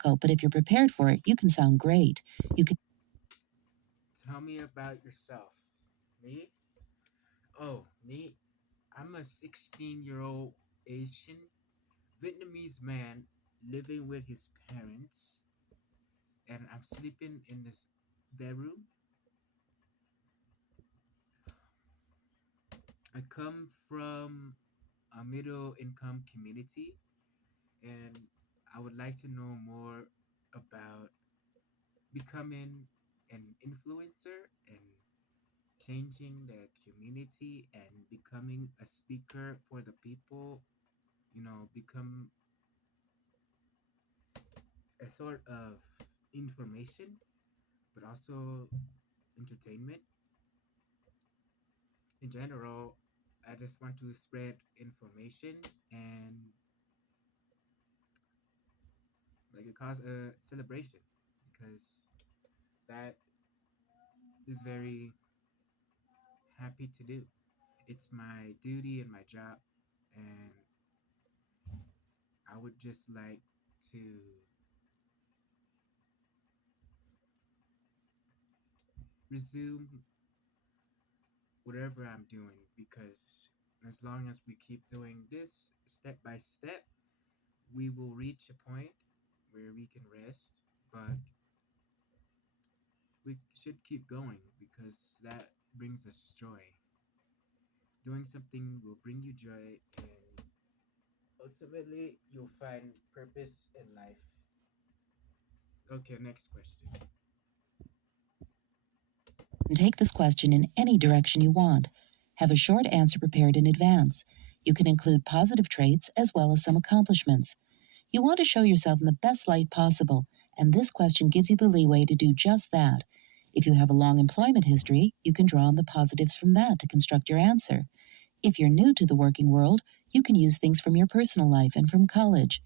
difficult, but if you're prepared for it, you can sound great. You can Tell me about yourself. Me? Oh, me? I'm a 16-year-old Asian Vietnamese man living with his parents, and I'm sleeping in this bedroom. I come from a middle income community, and I would like to know more about becoming an influencer and changing the community and becoming a speaker for the people, become a sort of information, but also entertainment. In general, I just want to spread information and like it cause a celebration because that is very happy to do. It's my duty and my job, and I would just like to resume whatever I'm doing because as long as we keep doing this step by step, we will reach a point where we can rest, but we should keep going because that brings us joy. Doing something will bring you joy, and ultimately, you'll find purpose in life. Okay, next question. take this question in any direction you want. Have a short answer prepared in advance. You can include positive traits as well as some accomplishments. You want to show yourself in the best light possible, and this question gives you the leeway to do just that. If you have a long employment history, you can draw on the positives from that to construct your answer. If you're new to the working world, you can use things from your personal life and from college.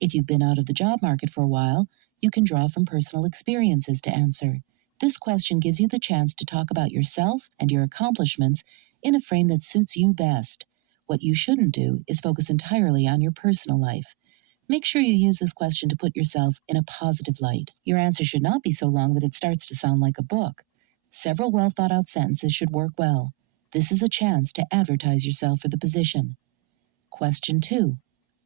If you've been out of the job market for a while, you can draw from personal experiences to answer. This question gives you the chance to talk about yourself and your accomplishments in a frame that suits you best. What you shouldn't do is focus entirely on your personal life. Make sure you use this question to put yourself in a positive light. Your answer should not be so long that it starts to sound like a book. Several well thought out sentences should work well. This is a chance to advertise yourself for the position. Question 2.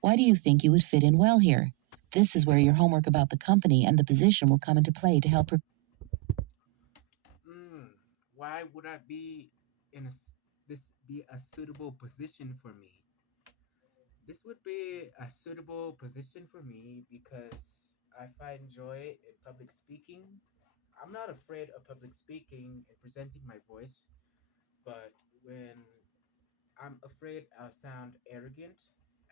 Why do you think you would fit in well here? This is where your homework about the company and the position will come into play to help. Mm, why would I be in this be a suitable position for me? This would be a suitable position for me because I find joy in public speaking. I'm not afraid of public speaking and presenting my voice, but when I'm afraid I'll sound arrogant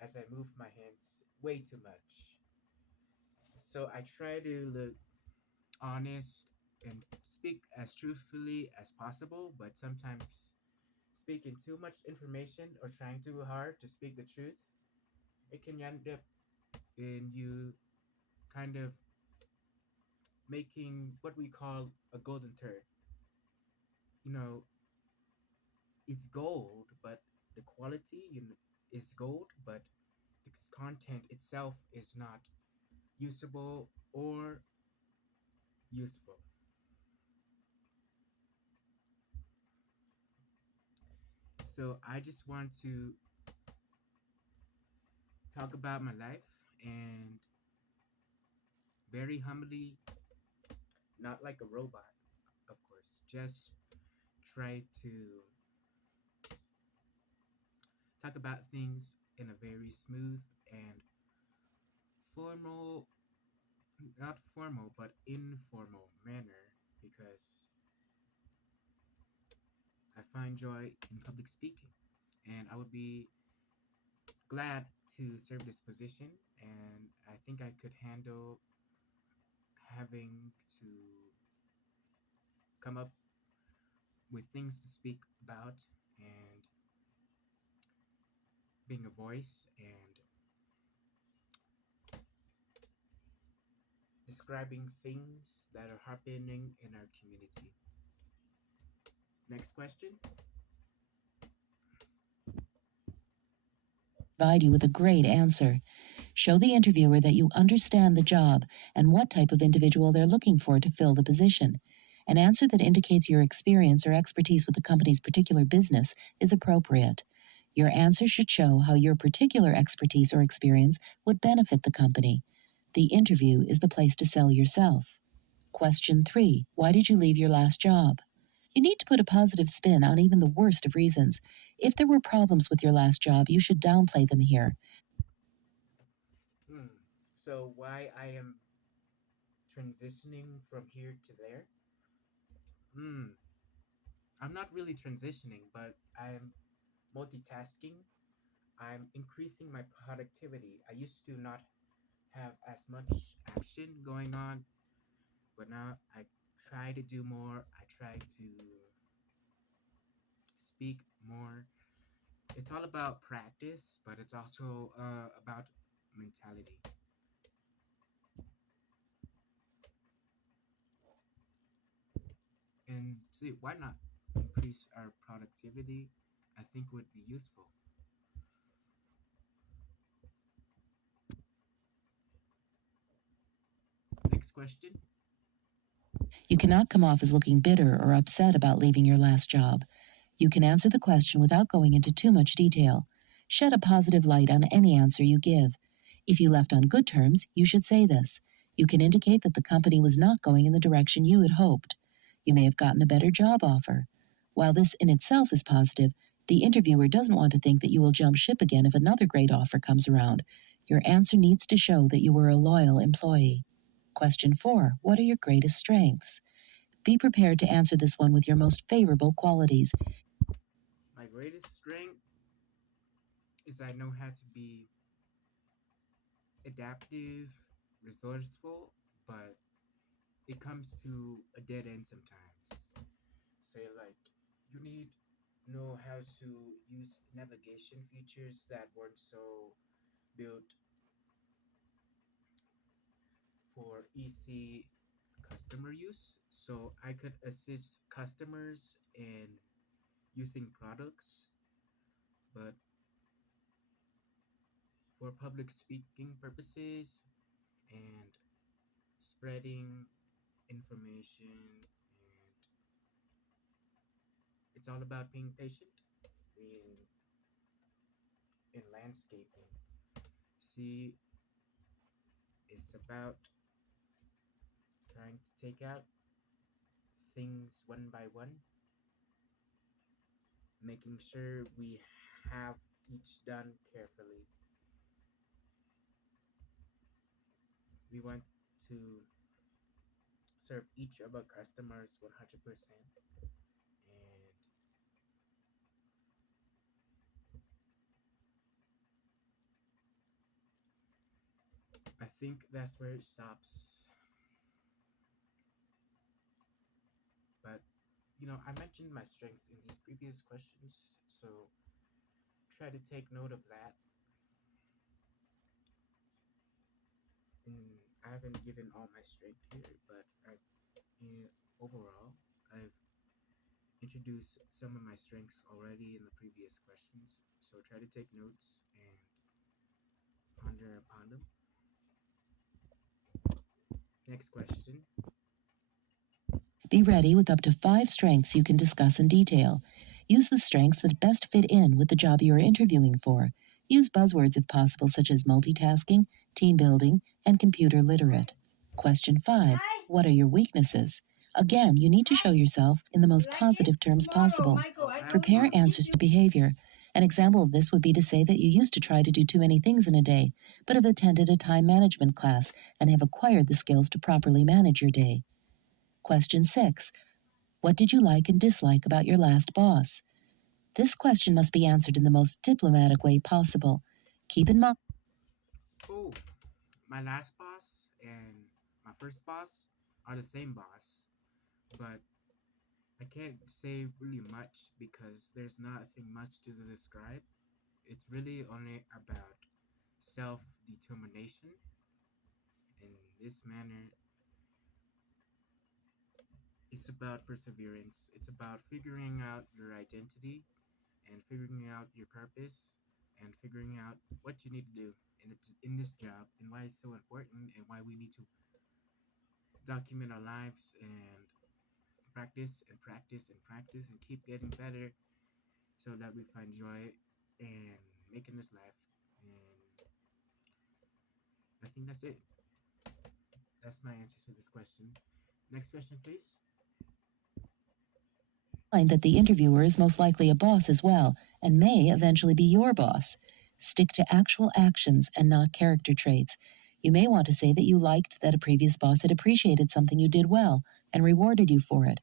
as I move my hands way too much. So I try to look honest and speak as truthfully as possible, but sometimes speaking too much information or trying too hard to speak the truth, it can end up in you kind of making what we call a golden turd. You know, it's gold, but the quality is gold, but the content itself is not usable or useful. So I just want to talk about my life and very humbly, not like a robot, of course, just try to talk about things in a very smooth and formal, not formal, but informal manner because I find joy in public speaking. And I would be glad to serve this position. And I think I could handle having to come up with things to speak about and being a voice and describing things that are happening in our community. Next question. provide you with a great answer. Show the interviewer that you understand the job and what type of individual they're looking for to fill the position. An answer that indicates your experience or expertise with the company's particular business is appropriate. Your answer should show how your particular expertise or experience would benefit the company. The interview is the place to sell yourself. Question 3. Why did you leave your last job? You need to put a positive spin on even the worst of reasons. If there were problems with your last job, you should downplay them here. Hmm. So why I am transitioning from here to there? Hmm. I'm not really transitioning, but I'm multitasking. I'm increasing my productivity. I used to not have as much action going on, but now I try to do more. I try to speak more. It's all about practice, but it's also about mentality. And see, why not increase our productivity? I think would be useful. Next question. You cannot come off as looking bitter or upset about leaving your last job. You can answer the question without going into too much detail. Shed a positive light on any answer you give. If you left on good terms, you should say this. You can indicate that the company was not going in the direction you had hoped. You may have gotten a better job offer. While this in itself is positive, the interviewer doesn't want to think that you will jump ship again if another great offer comes around. Your answer needs to show that you were a loyal employee. Question 4. What are your greatest strengths? Be prepared to answer this one with your most favorable qualities. My greatest strength is I know how to be adaptive, resourceful, but it comes to a dead end sometimes. Say like you need know how to use navigation features that weren't so built for easy customer use. So I could assist customers in using products, but for public speaking purposes and spreading information, and it's all about being patient in landscaping. See, it's about trying to take out things one by one, making sure we have each done carefully. We want to serve each of our customers 100%. And I think that's where it stops. But, I mentioned my strengths in these previous questions, so try to take note of that. And I haven't given all my strength here, but overall, I've introduced some of my strengths already in the previous questions. So try to take notes and ponder upon them. Next question. Be ready with up to 5 strengths you can discuss in detail. Use the strengths that best fit in with the job you are interviewing for. Use buzzwords if possible, such as multitasking, team building, and computer literate. Question 5. What are your weaknesses? Again, you need to show yourself in the most positive terms possible. Oh, I have Prepare lots. answers to behavior. An example of this would be to say that you used to try to do too many things in a day, but have attended a time management class and have acquired the skills to properly manage your day. Question 6. What did you like and dislike about your last boss? This question must be answered in the most diplomatic way possible. Keep in mind. Oh, my last boss and my first boss are the same boss, but I can't say really much because there's nothing much to describe. It's really only about self determination. In this manner, it's about perseverance. It's about figuring out your identity and figuring out your purpose and figuring out what you need to do in this job and why it's so important and why we need to document our lives and practice and practice and practice and keep getting better so that we find joy in making this life. And I think that's it. That's my answer to this question. Next question, please. Find that the interviewer is most likely a boss as well and may eventually be your boss. Stick to actual actions and not character traits. You may want to say that you liked that a previous boss had appreciated something you did well and rewarded you for it.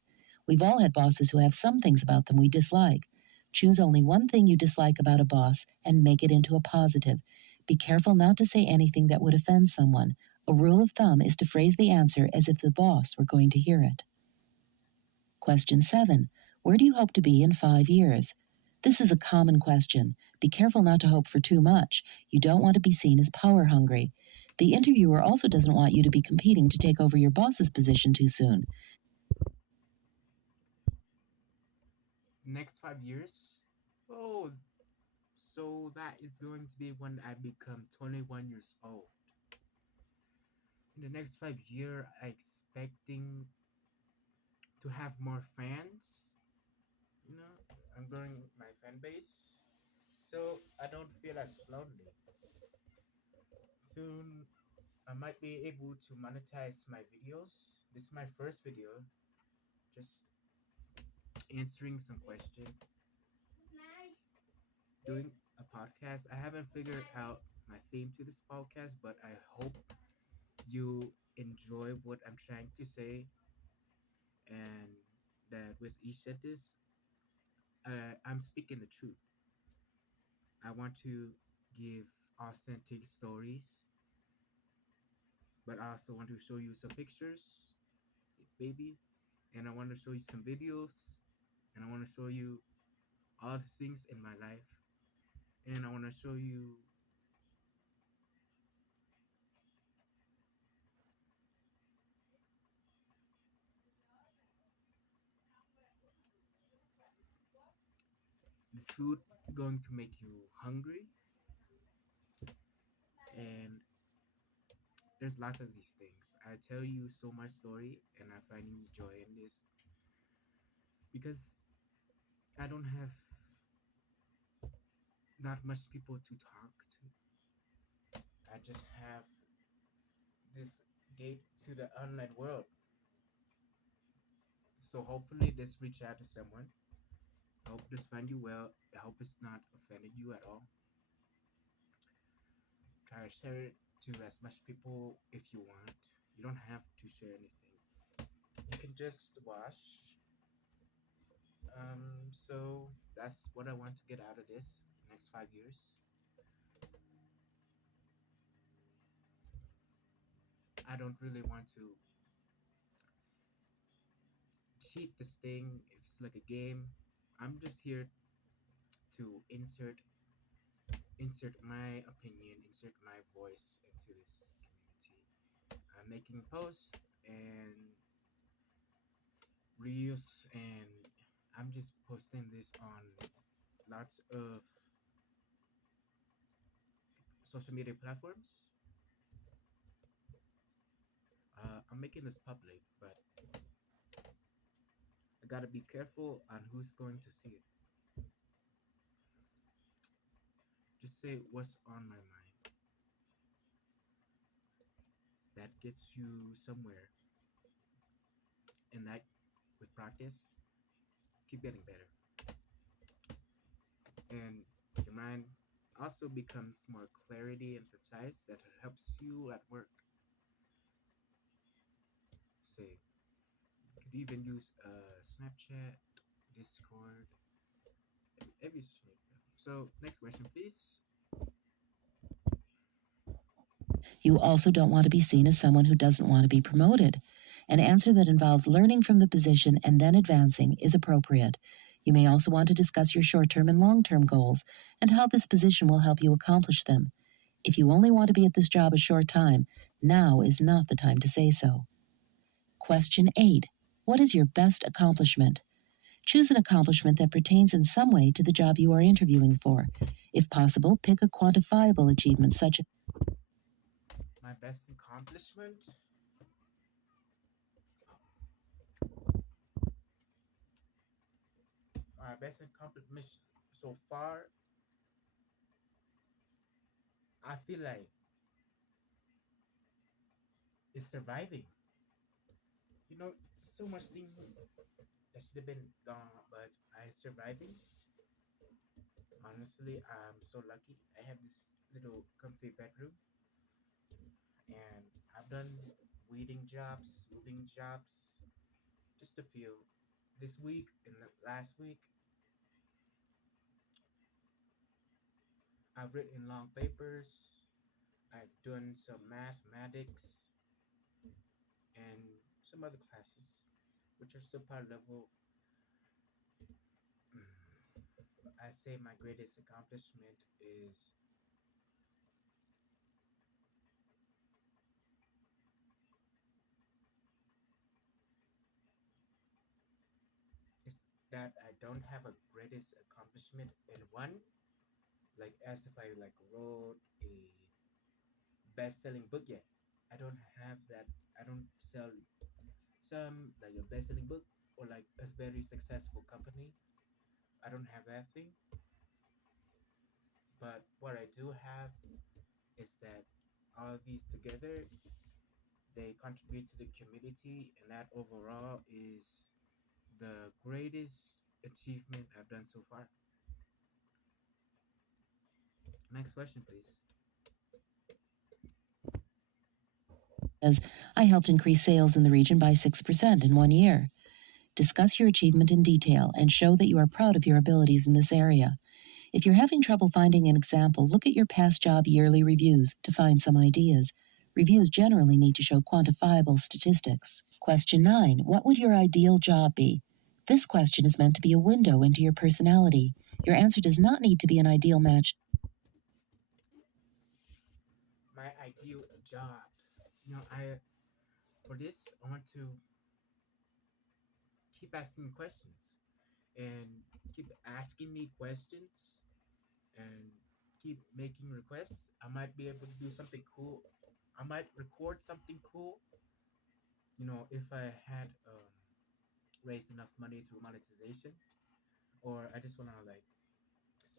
We've all had bosses who have some things about them we dislike. Choose only one thing you dislike about a boss and make it into a positive. Be careful not to say anything that would offend someone. A rule of thumb is to phrase the answer as if the boss were going to hear it. Question 7. Where do you hope to be in 5 years? This is a common question. Be careful not to hope for too much. You don't want to be seen as power hungry. The interviewer also doesn't want you to be competing to take over your boss's position too soon. Next 5 years? Oh, so that is going to be when I become 21 years old. In the next 5 years, I expecting to have more fans. You know, I'm growing my fan base, so I don't feel as lonely. Soon, I might be able to monetize my videos. This is my first video, just answering some question, doing a podcast. I haven't figured out my theme to this podcast, but I hope you enjoy what I'm trying to say and that with each sentence, I'm speaking the truth. I want to give authentic stories, but I also want to show you some pictures, baby, and I want to show you some videos, and I want to show you all the things in my life, and I want to show you this food going to make you hungry, and there's lots of these things. I tell you so much story, and I find joy in this because I don't have not much people to talk to. I just have this gate to the online world. So hopefully this reach out to someone. I hope this find you well. I hope it's not offended you at all. Try to share it to as much people if you want. You don't have to share anything. You can just watch. So that's what I want to get out of this next 5 years. I don't really want to cheat this thing if it's like a game. I'm just here to insert my opinion, insert my voice into this community. I'm making posts and reels, and I'm just posting this on lots of social media platforms. I'm making this public, but I gotta be careful on who's going to see it. Just say what's on my mind. That gets you somewhere, and that with practice, keep getting better. And your mind also becomes more clarity and precise that helps you at work. Say, you could even use Snapchat, Discord, every social media platform. So, next question, please. You also don't want to be seen as someone who doesn't want to be promoted. An answer that involves learning from the position and then advancing is appropriate. You may also want to discuss your short-term and long-term goals and how this position will help you accomplish them. If you only want to be at this job a short time, now is not the time to say so. Question 8. What is your best accomplishment? Choose an accomplishment that pertains in some way to the job you are interviewing for. If possible, pick a quantifiable achievement such as My best accomplishment, my best accomplishment so far, I feel like it's surviving. You know, so much thing that should have been done, but I surviving. Honestly, I'm so lucky. I have this little comfy bedroom, and I've done weeding jobs, moving jobs, just a few. This week and the last week, I've written long papers. I've done some mathematics and some other classes, which are still part level. I'd say my greatest accomplishment is that I don't have a greatest accomplishment in one. Like as if I like wrote a best-selling book yet. I don't have that. I don't sell some like a best-selling book or like a very successful company. I don't have that thing. But what I do have is that all of these together, they contribute to the community, and that overall is the greatest achievement I've done so far. Next question, please. I helped increase sales in the region by 6% in 1 year. Discuss your achievement in detail and show that you are proud of your abilities in this area. If you're having trouble finding an example, look at your past job yearly reviews to find some ideas. Reviews generally need to show quantifiable statistics. Question 9. What would your ideal job be? This question is meant to be a window into your personality. Your answer does not need to be an ideal match. My ideal job. I for this I want to keep asking questions and keep asking me questions and keep making requests. I might be able to do something cool. I might record something cool. If I had raised enough money through monetization, or I just want to like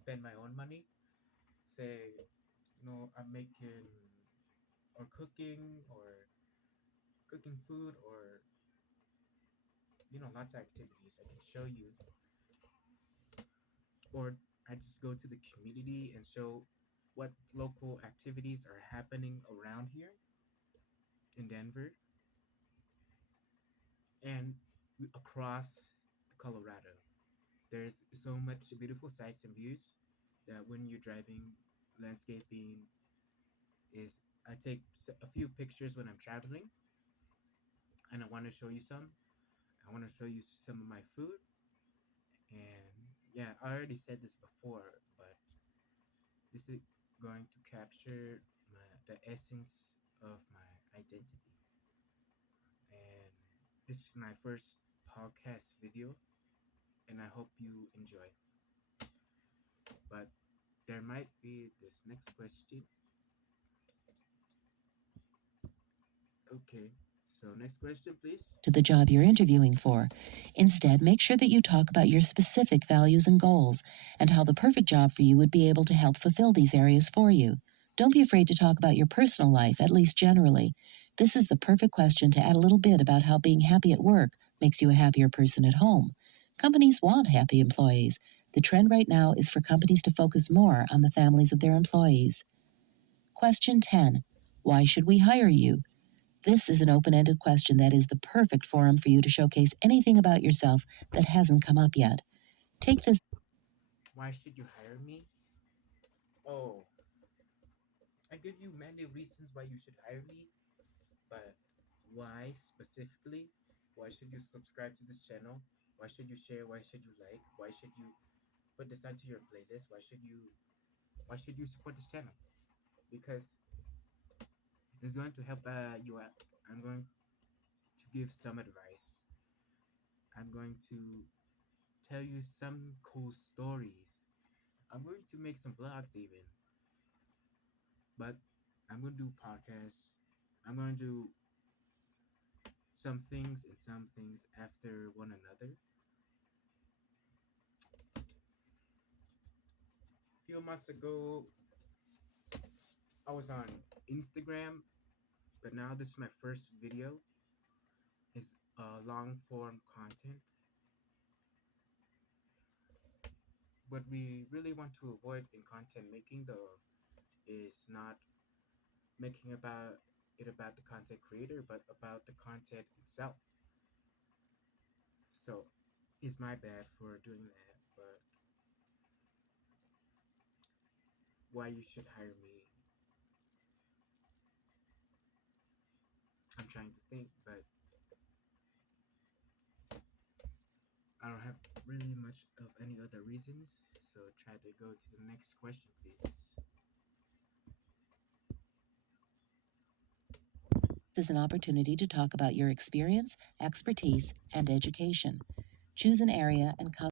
spend my own money. Say, I'm making or cooking food or lots of activities I can show you, or I just go to the community and show what local activities are happening around here in Denver and across Colorado. There's so much beautiful sights and views that when you're driving, landscaping is I take a few pictures when I'm traveling, and I want to show you some. I want to show you some of my food, and yeah, I already said this before, but this is going to capture the essence of my identity. And this is my first podcast video, and I hope you enjoy. But there might be this next question. Okay, so next question, please. To the job you're interviewing for. Instead, make sure that you talk about your specific values and goals and how the perfect job for you would be able to help fulfill these areas for you. Don't be afraid to talk about your personal life, at least generally. This is the perfect question to add a little bit about how being happy at work makes you a happier person at home. Companies want happy employees. The trend right now is for companies to focus more on the families of their employees. Question 10. Why should we hire you? This is an open ended question that is the perfect forum for you to showcase anything about yourself that hasn't come up yet. Take this. Why should you hire me? Oh, I give you many reasons why you should hire me, but why specifically? Why should you subscribe to this channel? Why should you share? Why should you like? Why should you put this onto your playlist? Why should you support this channel? Because it's going to help you out. I'm going to give some advice. I'm going to tell you some cool stories. I'm going to make some vlogs even, but I'm going to do podcasts. I'm going to do some things and some things after one another. A few months ago, I was on Instagram, but now this is my first video. It's long form content. What we really want to avoid in content making, though, is not making about the content creator, but about the content itself. So, it's my bad for doing that, but why you should hire me, I'm trying to think, but I don't have really much of any other reasons. So, try to go to the next question, please. This is an opportunity to talk about your experience, expertise, and education. Choose an area and